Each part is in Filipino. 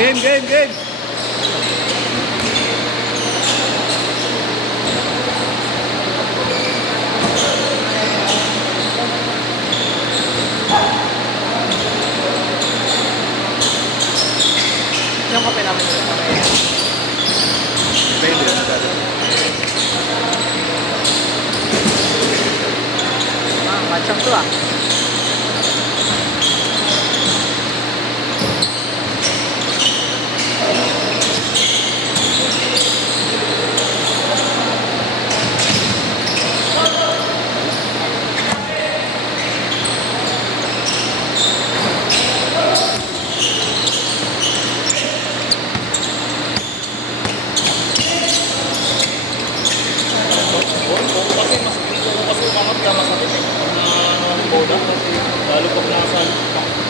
Game. Yung kape namin ulit na may... Pwede. Matchang to ah. Lalo pag nasa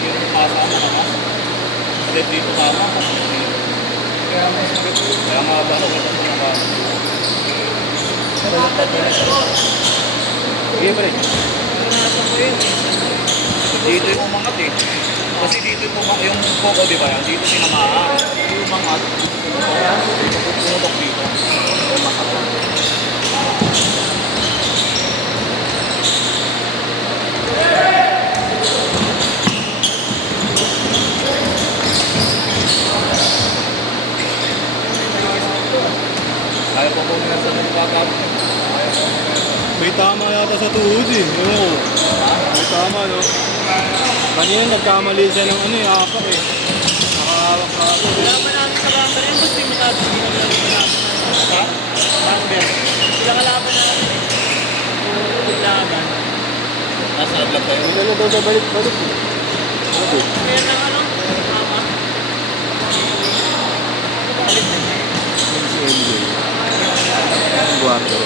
yung kasama naman. Step dito tama. Kaya nga ba ako ito na sige pa rin. Dito yung umangat eh. Kasi dito yung umangat. Yung koko di ba yan? Dito sinamaan. Yung umangat. Pumutok dito. Ayaw pa po nila sa nagpapapos. May tama yata sa tuhod eh. Oo. May tama no. Kanina nagkamali siya ng ano eh, apak eh. Nakahawak ka. Kalaban namin sa bumper yun, gusto yung matabi. Ha? Bumper. Sila kalaban namin eh. Kailangan. Nasa naglag tayo. Dala daw sa balik. Kaya na ano? Mama. Balik na. Si MJ. Ang guwapo.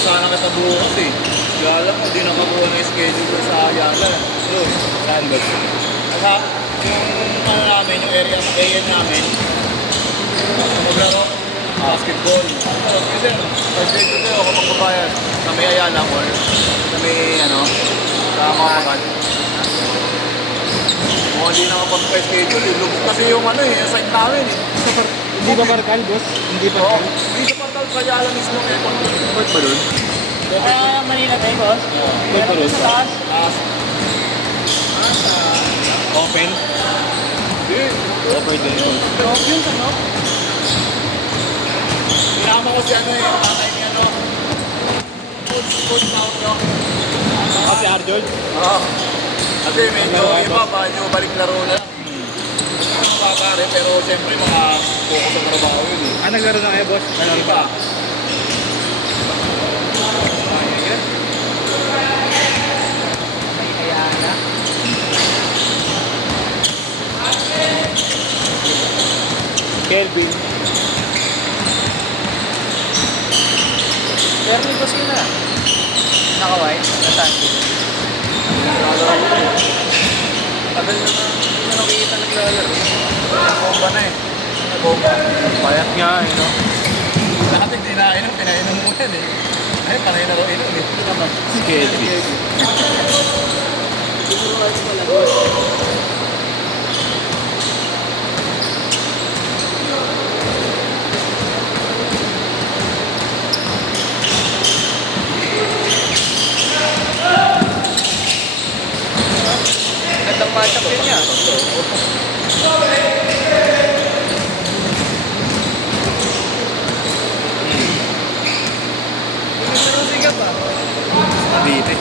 Sana kita bukas eh. Kaya alam mo, di nakakuha na yung schedule ko sa Ayala. Saan ba? Kasi yung ano namin, yung area ng AN namin, maglaro, basketball. Kasi schedule ko kapag babayan sa may Ayala or sa may ano, sa Mamagan. Kung hindi nakapag-schedule, lubog kasi yung ano eh, yung site namin eh. Hindi ba Barkal, boss? Hindi ba Oo, Barkal? hindi sa Partal sa Ayala mismo eh. Ba't ba doon? Manila tayo, boss. Ba't ba doon? Sa taas. Open? Open din ito. Drop yun sa no? Sinama ko si ano eh, tatay ni ano. Food mount nyo. Si Arjold? Oo. Kasi medyo iba ba, nyo balik laro na. Pare, pero siyempre mga focus sa trabaho yun eh. Ah, naglaro na kayo, boss? Iba. Kaya na. Kelvin. Pero may boss ko na. Naka-white. Nasaan ko. Tagal na hindi na nakikita naglalaro. Bomba na eh. Bomba. Payat nga eh, no? Dati pinainom mo yan eh. Ay, panay na ko inom eh. Si Kelvin. Gandang matchup yun niya. Siga pa. Nabiti.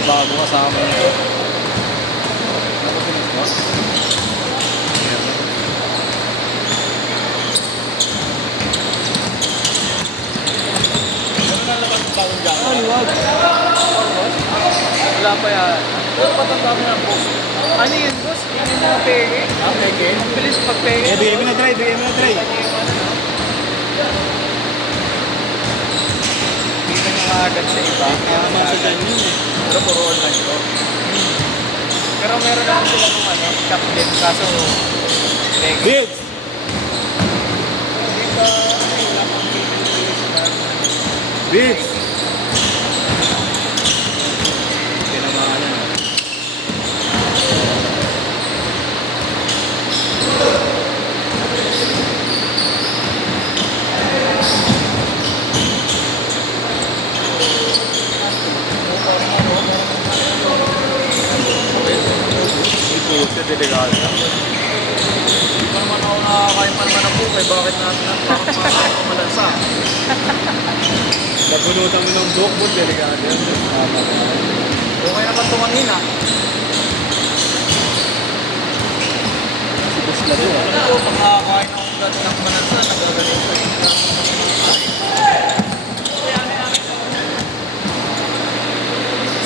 Bago kasama nito. Ano ba kaya. Pero ba't ang dami ng boss? Ano yun, boss? Yun yung mga peke. Ah, peke? Ang bilis pag-peke. Eh, bigay mo na try, bigay mo na try. Hindi na nga agad sa iba. Kaya Tama sa dyan yun eh. Pero puro online ko. Pero meron naman sila ng ano, shop din. Kaso, peke. Bids! Bids! Pinamahalan. Ito, siya delikado. Hindi pa naman ako nakakain pa naman ng bukay. Bakit natin malansa? Nabunutan mo ng buhok mo, delikado yan. Tama ka. Okay naman ito kanina. Subos na doon. Alam ko, pag nakakain ako ng malansa, nagagaling ko.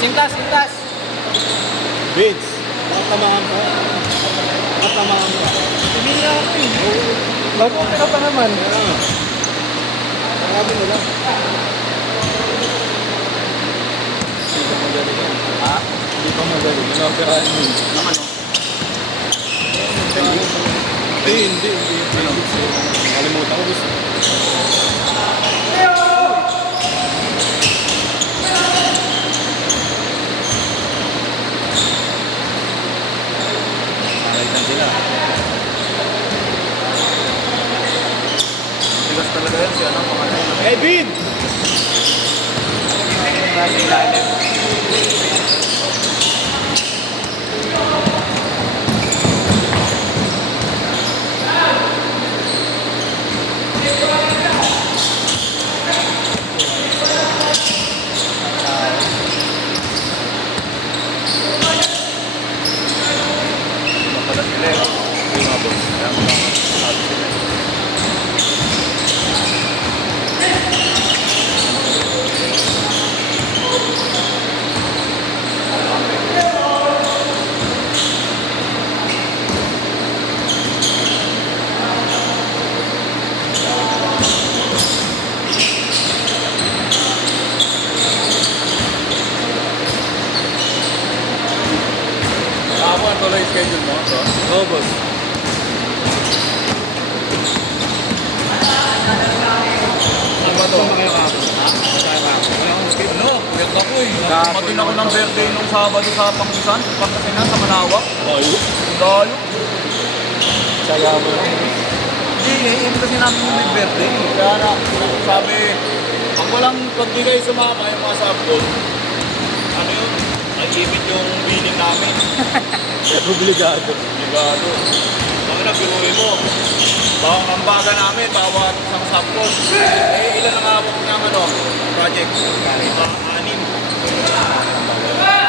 Sintas, sintas. Bids! Nakatamaan ka. Nakatamaan ka. Tumila ako eh. Mag-open ka pa naman. Marami na lang. Hindi pa magaling yan. Ha? Hindi pa magaling. Nakaperaan mo. Naman, no? Hindi. Kalimutan ko gusto. Nakalitan sila. Bigas talaga yan siya, no? Pangalan na. Hey, Bid! Nasa ilalim. Pala sila eh. Hindi nga boss. Kaya mo lang sabi sila. Ako ang tuloy schedule mo, so? Oo, boss. Ano ba to? Saan ba kayo kahapon? Ha? Saan ba? Wala akong skip. Ano? Ulit ako eh. Kahapon Matin ako naman. ng birthday nung Sabado sa Pangasinan, sa Manawak. Ayun. Ang layo. Saya mo. Hindi, hindi kasi namin yung may birthday. Kaya na, sabi, ang walang pag di kayo sumama yung mga sabon, ano yun, nag-ibig yung billing namin. Obligado. Ligado. Kami na, biruin mo. Bawang ambaga namin, bawat isang sabon. Eh, ilan ang hawak niya ano, project? Anim.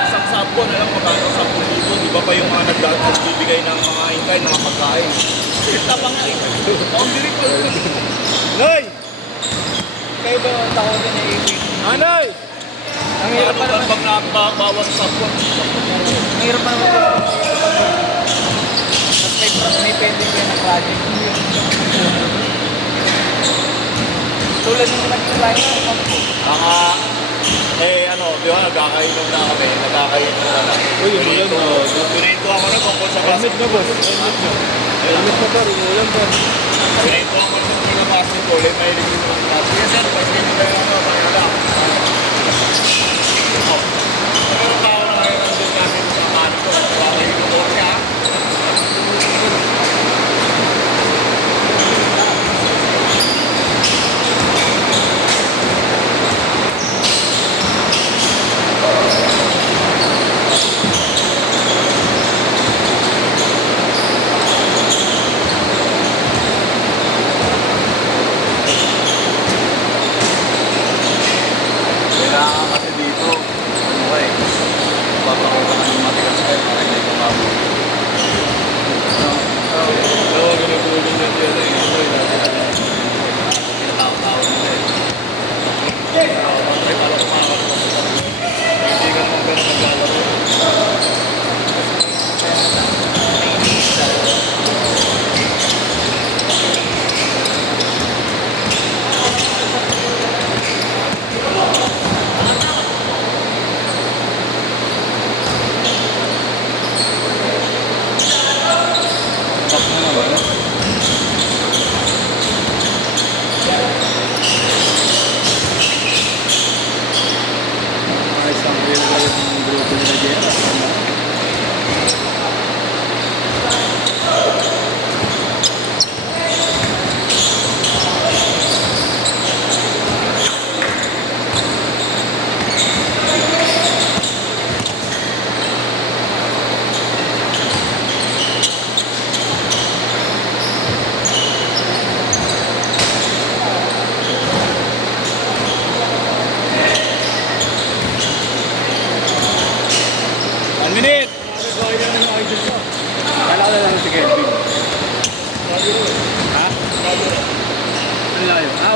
Isang sabon, alam mo kano, 10,000. Di ba pa yung mga nagbibigay ng mga in-kind, mga pagkain? Kita pa nga eh. Ang dirig pa rin. Noy! Kayo ba ang tao din ay ibig? Anoy! Ang hirap pa naman. Pag nabawang sabon. Ang hirap pa naman. Tapos may pending yan ng project. Tulad nung nag-apply na. Mga, ano, di ba, nagkakainom na kami, nagkakainom na lang. Uy, umulan na. Pinento ako na tungkol sa Helmet na, boss. Helmet na. Helmet na, par. Umulan pa. Pinento ako na tungkol sa basketball, eh, may ligid ng class. Yes, sir, pag hindi tayo ano, kaya lang. Meron pa ako na ngayon nandun namin sa kanin ko. Bakit yung motor niya, ha? Kailangan kasi dito,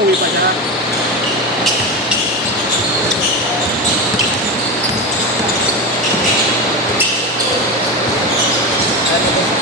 uwi pa siya. Ano